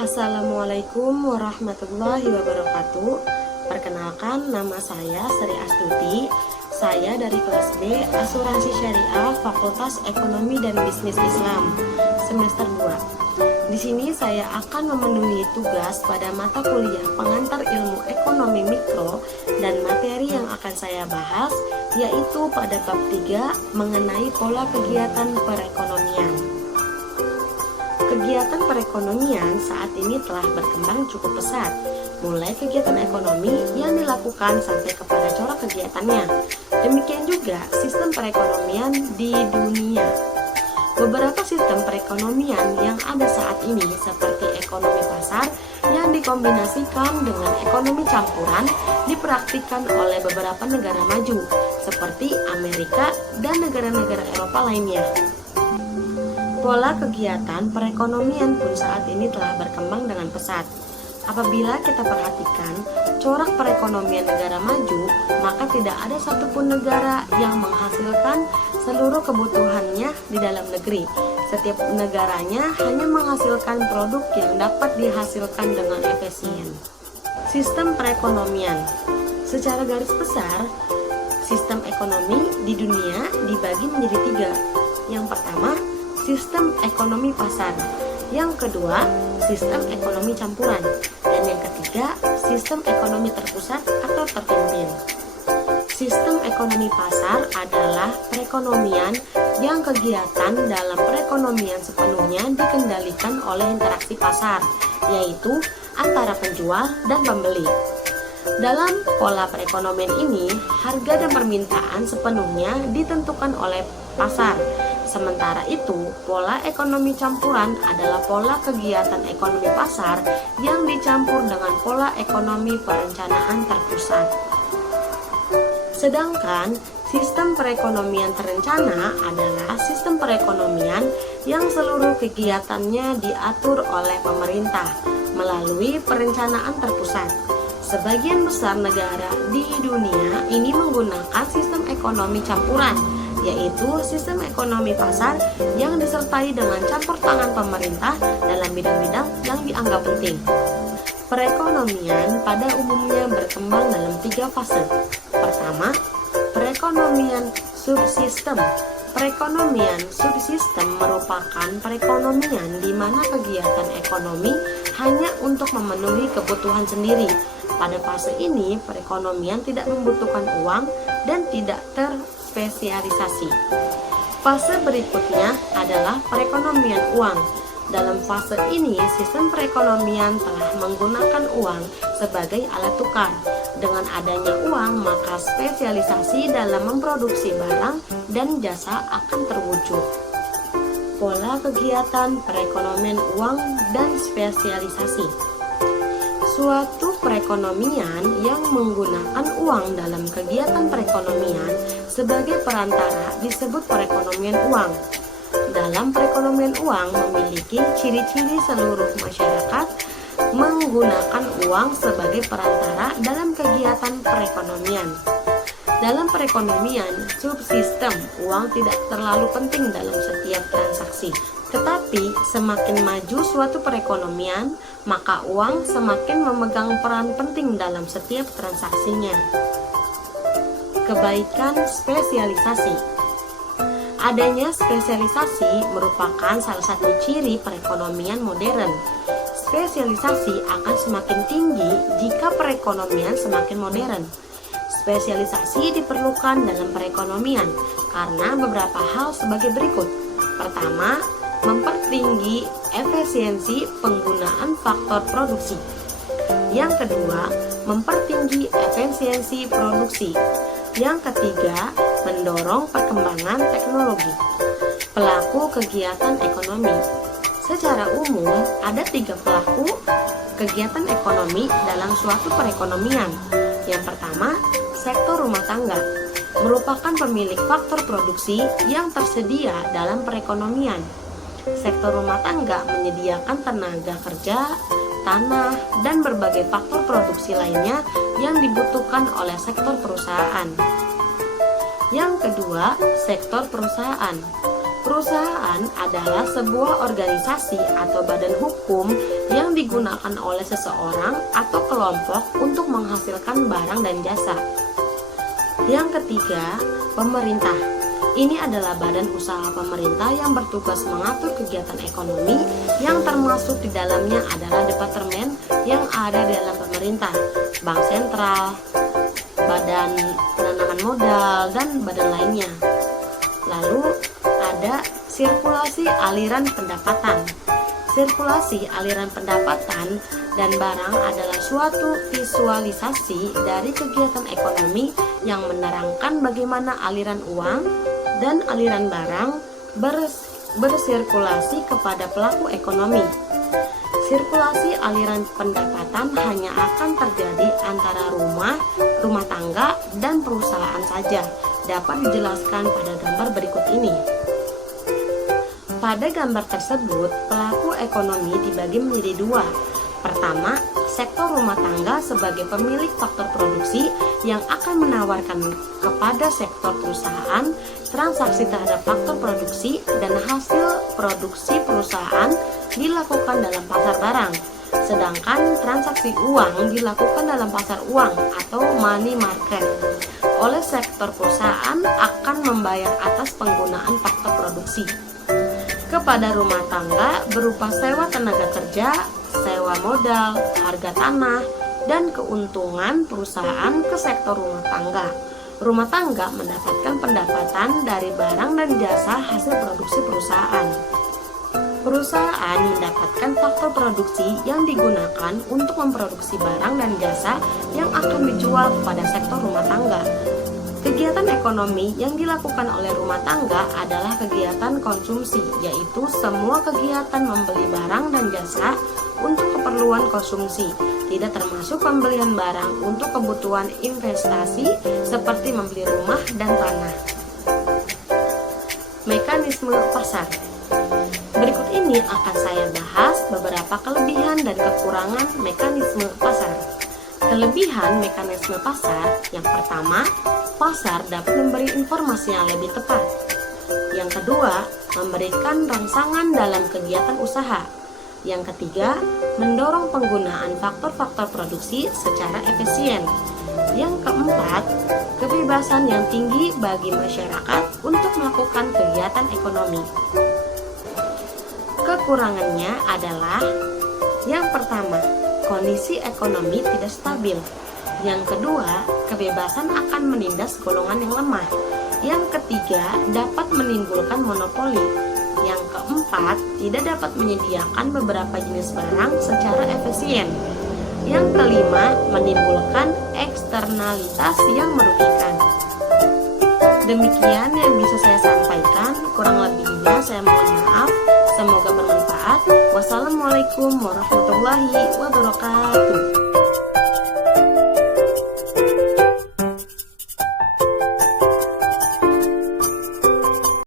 Assalamualaikum warahmatullahi wabarakatuh. Perkenalkan, nama saya Sri Astuti. Saya dari kelas B Asuransi Syariah Fakultas Ekonomi dan Bisnis Islam semester 2. Di sini saya akan memenuhi tugas pada mata kuliah pengantar ilmu ekonomi mikro, dan materi yang akan saya bahas yaitu pada bab 3 mengenai pola kegiatan perekonomian. Kegiatan perekonomian saat ini telah berkembang cukup pesat, mulai kegiatan ekonomi yang dilakukan sampai kepada corak kegiatannya. Demikian juga sistem perekonomian di dunia. Beberapa sistem perekonomian yang ada saat ini seperti ekonomi pasar yang dikombinasikan dengan ekonomi campuran dipraktikkan oleh beberapa negara maju seperti Amerika dan negara-negara Eropa lainnya. Pola kegiatan perekonomian pun saat ini telah berkembang dengan pesat. Apabila kita perhatikan corak perekonomian negara maju, maka tidak ada satupun negara yang menghasilkan seluruh kebutuhannya di dalam negeri. Setiap negaranya hanya menghasilkan produk yang dapat dihasilkan dengan efisien. Sistem perekonomian. Secara garis besar, sistem ekonomi di dunia dibagi menjadi 3. Yang pertama, sistem ekonomi pasar. Yang kedua, sistem ekonomi campuran. Dan yang ketiga, sistem ekonomi terpusat atau terpimpin. Sistem ekonomi pasar adalah perekonomian yang kegiatan dalam perekonomian sepenuhnya dikendalikan oleh interaksi pasar, yaitu antara penjual dan pembeli. Dalam pola perekonomian ini, harga dan permintaan sepenuhnya ditentukan oleh pasar. Sementara itu, pola ekonomi campuran adalah pola kegiatan ekonomi pasar yang dicampur dengan pola ekonomi perencanaan terpusat. Sedangkan sistem perekonomian terencana adalah sistem perekonomian yang seluruh kegiatannya diatur oleh pemerintah melalui perencanaan terpusat. Sebagian besar negara di dunia ini menggunakan sistem ekonomi campuran, yaitu sistem ekonomi pasar yang disertai dengan campur tangan pemerintah dalam bidang-bidang yang dianggap penting. Perekonomian pada umumnya berkembang dalam 3 fase. Pertama, perekonomian subsistem. Perekonomian subsistem merupakan perekonomian di mana kegiatan ekonomi hanya untuk memenuhi kebutuhan sendiri. Pada fase ini, perekonomian tidak membutuhkan uang dan tidak terspesialisasi. Fase berikutnya adalah perekonomian uang. Dalam fase ini, sistem perekonomian telah menggunakan uang sebagai alat tukar. Dengan adanya uang, maka spesialisasi dalam memproduksi barang dan jasa akan terwujud. Pola kegiatan perekonomian uang dan spesialisasi. Suatu perekonomian yang menggunakan uang dalam kegiatan perekonomian sebagai perantara disebut perekonomian uang. Dalam perekonomian uang memiliki ciri-ciri seluruh masyarakat menggunakan uang sebagai perantara dalam kegiatan perekonomian. Dalam perekonomian subsistem, uang tidak terlalu penting dalam setiap transaksi. Tetapi semakin maju suatu perekonomian, maka uang semakin memegang peran penting dalam setiap transaksinya. Kebaikan spesialisasi. Adanya spesialisasi merupakan salah satu ciri perekonomian modern. Spesialisasi akan semakin tinggi jika perekonomian semakin modern. Spesialisasi diperlukan dalam perekonomian karena beberapa hal sebagai berikut. Pertama, mempertinggi efisiensi penggunaan faktor produksi. Yang kedua, mempertinggi efisiensi produksi. Yang ketiga, mendorong perkembangan teknologi. Pelaku kegiatan ekonomi. Secara umum, ada 3 pelaku kegiatan ekonomi dalam suatu perekonomian. Yang pertama, sektor rumah tangga merupakan pemilik faktor produksi yang tersedia dalam perekonomian. Sektor rumah tangga menyediakan tenaga kerja, tanah, dan berbagai faktor produksi lainnya yang dibutuhkan oleh sektor perusahaan. Yang kedua, sektor perusahaan Perusahaan adalah sebuah organisasi atau badan hukum yang digunakan oleh seseorang atau kelompok untuk menghasilkan barang dan jasa. Yang ketiga, pemerintah. Ini adalah badan usaha pemerintah yang bertugas mengatur kegiatan ekonomi, yang termasuk di dalamnya adalah departemen yang ada di dalam pemerintah, bank sentral, badan penanaman modal, dan badan lainnya. Lalu ada sirkulasi aliran pendapatan. Sirkulasi aliran pendapatan dan barang adalah suatu visualisasi dari kegiatan ekonomi yang menerangkan bagaimana aliran uang dan aliran barang bersirkulasi kepada pelaku ekonomi. Sirkulasi aliran pendapatan hanya akan terjadi antara rumah tangga, dan perusahaan saja. Dapat dijelaskan pada gambar berikut ini. Pada gambar tersebut, pelaku ekonomi dibagi menjadi dua. Pertama, sektor rumah tangga sebagai pemilik faktor produksi yang akan menawarkan kepada sektor perusahaan transaksi terhadap faktor produksi, dan hasil produksi perusahaan dilakukan dalam pasar barang. Sedangkan transaksi uang dilakukan dalam pasar uang atau money market. Oleh sektor perusahaan akan membayar atas penggunaan faktor produksi kepada rumah tangga berupa sewa tenaga kerja, sewa modal, harga tanah, dan keuntungan perusahaan ke sektor rumah tangga. Rumah tangga mendapatkan pendapatan dari barang dan jasa hasil produksi perusahaan. Perusahaan mendapatkan faktor produksi yang digunakan untuk memproduksi barang dan jasa yang akan dijual kepada sektor rumah tangga. Kegiatan ekonomi yang dilakukan oleh rumah tangga adalah kegiatan konsumsi, yaitu semua kegiatan membeli barang dan jasa untuk keperluan konsumsi, tidak termasuk pembelian barang untuk kebutuhan investasi seperti membeli rumah dan tanah. Mekanisme pasar. Berikut ini akan saya bahas beberapa kelebihan dan kekurangan mekanisme pasar. Kelebihan mekanisme pasar: yang pertama, pasar dapat memberi informasi yang lebih tepat. Yang kedua, memberikan rangsangan dalam kegiatan usaha. Yang ketiga, mendorong penggunaan faktor-faktor produksi secara efisien. Yang keempat, kebebasan yang tinggi bagi masyarakat untuk melakukan kegiatan ekonomi. Kekurangannya adalah: yang pertama, kondisi ekonomi tidak stabil. Yang kedua, kebebasan akan menindas golongan yang lemah. Yang ketiga, dapat menimbulkan monopoli. Yang keempat, tidak dapat menyediakan beberapa jenis barang secara efisien. Yang kelima, menimbulkan eksternalitas yang merugikan. Demikian yang bisa saya sampaikan, kurang lebihnya saya mohon maaf. Semoga bermanfaat. Wassalamualaikum warahmatullahi wabarakatuh.